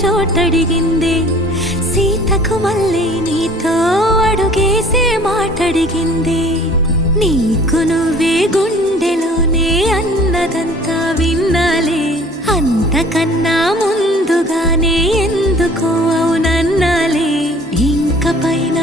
చోటడిగిందే, సీతకు మళ్ళీ నీతో అడుగేసే మాటడిగిందే. నీకు నువ్వే గుండెలోనే అన్నదంతా విన్నాలే, అంతకన్నా ముందుగానే ఎందుకో అవునన్నాలే. ఇంక పైన